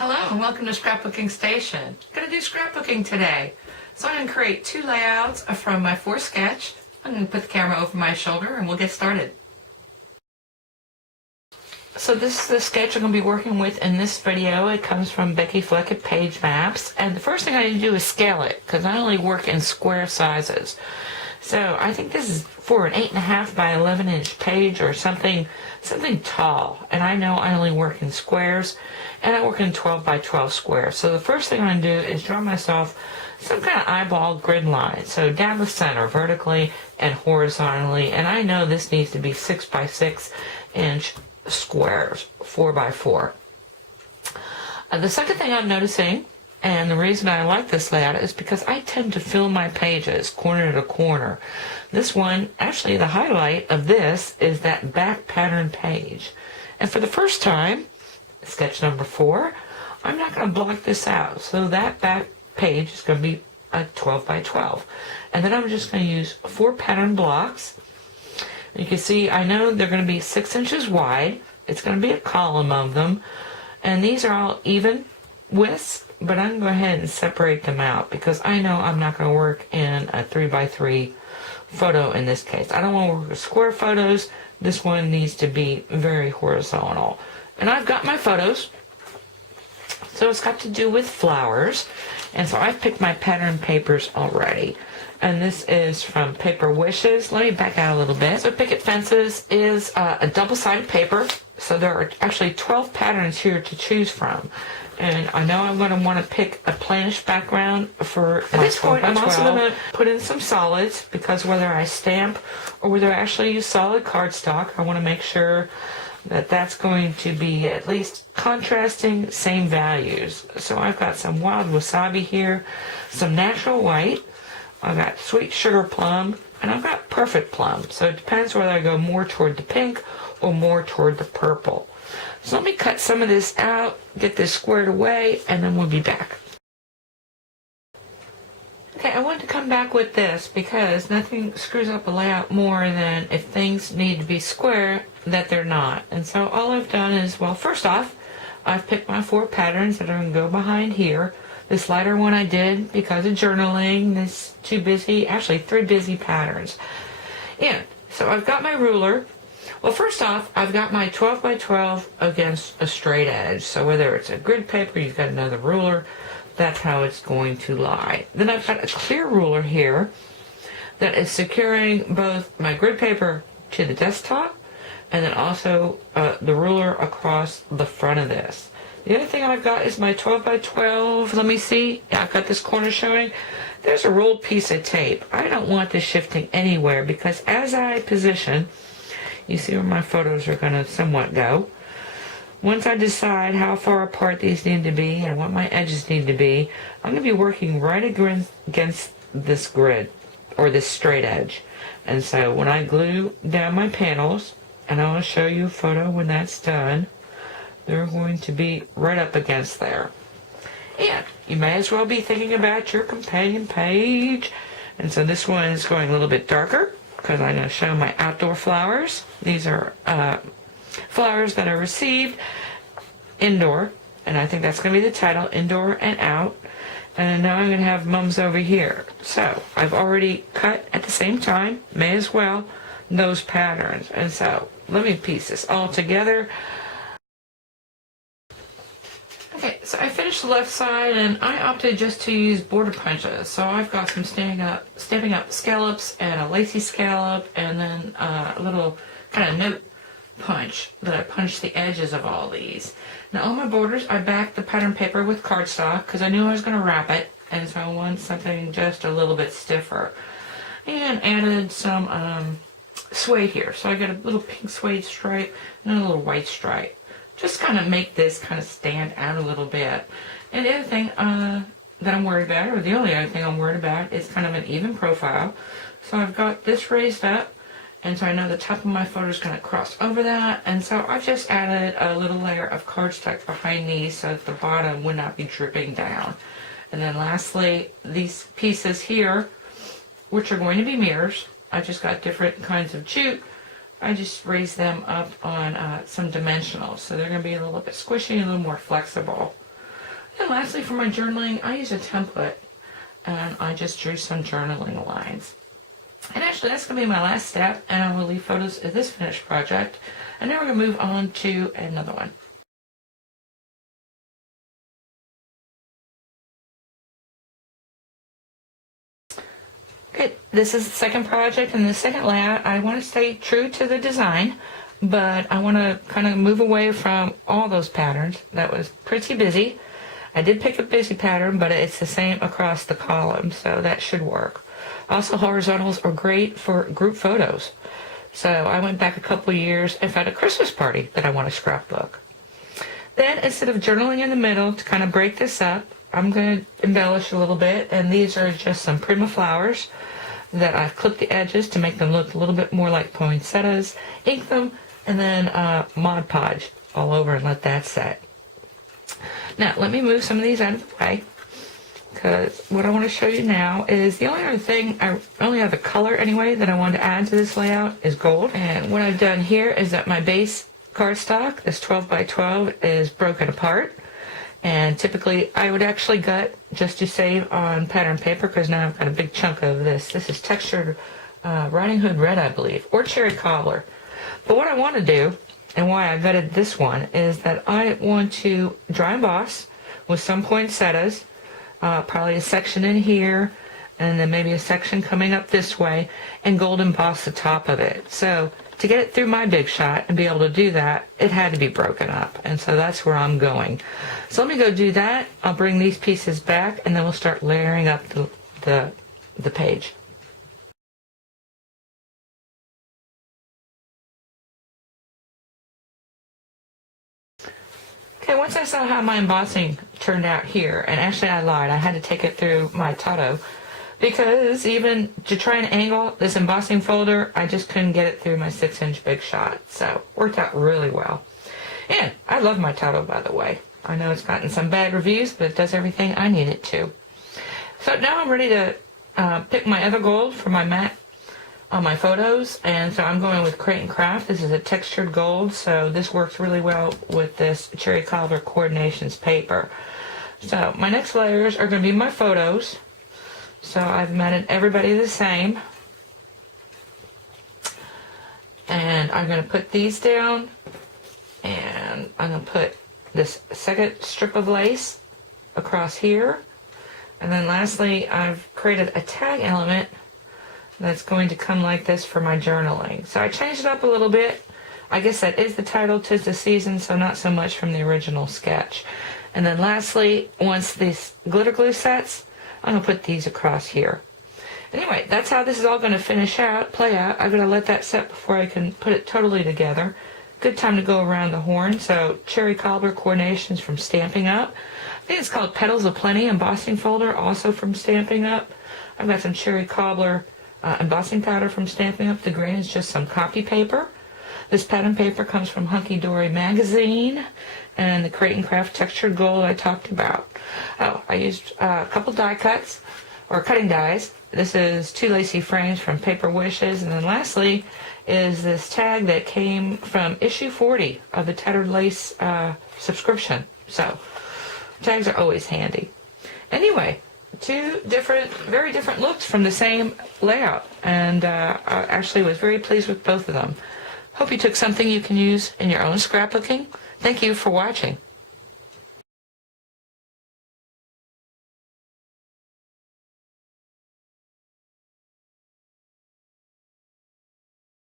Hello and welcome to Scrapbooking Station. I'm going to do scrapbooking today. So I'm going to create two layouts from my 4 sketch. I'm going to put the camera over my shoulder and we'll get started. So this is the sketch I'm going to be working with in this video. It comes from Becky Fleck at Page Maps. And the first thing I need to do is scale it because I only work in square sizes. So I think this is for an 8.5 by 11 inch page or something tall. And I know I only work in squares and I work in 12 by 12 squares. So the first thing I'm going to do is draw myself some kind of eyeball grid line. So down the center, vertically and horizontally. And I know this needs to be 6 by 6 inch squares, 4 by 4. The second thing I'm noticing, and the reason I like this layout, is because I tend to fill my pages corner to corner. This one, actually the highlight of this is that back pattern page. And for the first time, sketch number 4, I'm not going to block this out. So that back page is going to be a 12 by 12. And then I'm just going to use 4 pattern blocks. You can see I know they're going to be 6 inches wide. It's going to be a column of them. And these are all even widths, but I'm going to go ahead and separate them out because I know I'm not going to work in a 3 by 3 photo in this case. I don't want to work with square photos. This one needs to be very horizontal. And I've got my photos. So it's got to do with flowers. And so I've picked my pattern papers already. And this is from Paper Wishes. Let me back out a little bit. So Picket Fences is a double-sided paper. So there are actually 12 patterns here to choose from. And I know I'm going to want to pick a plainish background for at this point. I'm also going to put in some solids because whether I stamp or whether I actually use solid cardstock, I want to make sure that that's going to be at least contrasting same values. So I've got some wild wasabi here, some natural white, I've got sweet sugar plum, and I've got perfect plum. So it depends whether I go more toward the pink or more toward the purple. So let me cut some of this out, get this squared away, and then we'll be back. Okay, I wanted to come back with this because nothing screws up a layout more than if things need to be square that they're not. And so all I've done is, well, first off, I've picked my 4 patterns that are going to go behind here. This lighter one I did because of journaling. This 2 busy, actually 3 busy patterns. And so I've got my ruler. Well, first off, I've got my 12 by 12 against a straight edge. So whether it's a grid paper, you've got another ruler, that's how it's going to lie. Then I've got a clear ruler here that is securing both my grid paper to the desktop and then also the ruler across the front of this. The other thing I've got is my 12 by 12. Let me see. Yeah, I've got this corner showing. There's a rolled piece of tape. I don't want this shifting anywhere because as I position, you see where my photos are going to somewhat go. Once I decide how far apart these need to be and what my edges need to be, I'm going to be working right against this grid or this straight edge. And so when I glue down my panels, and I'll show you a photo when that's done, they're going to be right up against there. And you may as well be thinking about your companion page. And so this one is going a little bit darker because I'm going to show my outdoor flowers. These are flowers that are received indoor, and I think that's going to be the title, Indoor and Out. And now I'm going to have mums over here. So I've already cut at the same time, may as well, those patterns. And so let me piece this all together. Okay, so I finished the left side and I opted just to use border punches. So I've got some stamping up scallops and a lacy scallop and then a little kind of note punch that I punched the edges of all these. Now on my borders I backed the pattern paper with cardstock because I knew I was going to wrap it, and so I wanted something just a little bit stiffer. And added some suede here. So I got a little pink suede stripe and a little white stripe. Just kind of make this kind of stand out a little bit. And the other thing that I'm worried about, or the only other thing I'm worried about, is kind of an even profile. So I've got this raised up, and so I know the top of my photo is going to cross over that. And so I've just added a little layer of cardstock behind these so that the bottom would not be dripping down. And then lastly, these pieces here, which are going to be mirrors, I just got different kinds of jute. I just raised them up on some dimensionals, so they're going to be a little bit squishy, a little more flexible. And lastly, for my journaling, I use a template, and I just drew some journaling lines. And actually, that's going to be my last step, and I will leave photos of this finished project. And now we're going to move on to another one. Okay, this is the second project, and the second layout, I want to stay true to the design, but I want to kind of move away from all those patterns. That was pretty busy. I did pick a busy pattern, but it's the same across the column, so that should work. Also, horizontals are great for group photos. So I went back a couple years and found a Christmas party that I want to scrapbook. Then, instead of journaling in the middle, to kind of break this up, I'm going to embellish a little bit, and these are just some Prima flowers that I've clipped the edges to make them look a little bit more like poinsettias, ink them, and then Mod Podge all over and let that set. Now, let me move some of these out of the way, because what I want to show you now is the only other thing, I only have a color anyway that I want to add to this layout is gold. And what I've done here is that my base cardstock, this 12 by 12, is broken apart. And typically I would actually gut just to save on pattern paper, because now I've got a big chunk of this. This is textured Riding Hood Red, I believe, or Cherry Cobbler. But what I want to do, and why I gutted this one, is that I want to dry emboss with some poinsettias, probably a section in here, and then maybe a section coming up this way, and gold emboss the top of it. So to get it through my big shot and be able to do that, it had to be broken up, and so that's where I'm going. So let me go do that. I'll bring these pieces back, and then we'll start layering up the page. Okay, once I saw how my embossing turned out here, and actually I lied, I had to take it through my Tato, because even to try and angle this embossing folder, I just couldn't get it through my 6-inch Big Shot. So, worked out really well. And I love my Tato, by the way. I know it's gotten some bad reviews, but it does everything I need it to. So now I'm ready to pick my other gold for my matte on my photos, and so I'm going with Crate & Craft. This is a textured gold, so this works really well with this Cherry Cobbler Coordinations paper. So my next layers are going to be my photos. So I've matted everybody the same, and I'm going to put these down, and I'm going to put this second strip of lace across here, and then lastly I've created a tag element that's going to come like this for my journaling. So I changed it up a little bit. I guess that is the title, 'Tis the Season, so not so much from the original sketch. And then lastly, once this glitter glue sets, I'm going to put these across here. Anyway, that's how this is all going to play out. I'm going to let that set before I can put it totally together. Good time to go around the horn. So Cherry Cobbler Coordinations from Stampin' Up. I think it's called Petals of Plenty embossing folder, also from Stampin' Up. I've got some Cherry Cobbler embossing powder from Stampin' Up. The grain is just some copy paper. This pattern paper comes from Hunky Dory magazine, and the Crate & Craft textured gold I talked about. Oh, I used a couple die cuts, or cutting dies. This is 2 lacy frames from Paper Wishes, and then lastly is this tag that came from issue 40 of the Tattered Lace subscription. So tags are always handy. Anyway, 2 very different looks from the same layout, and I actually was very pleased with both of them. Hope you took something you can use in your own scrapbooking. Thank you for watching.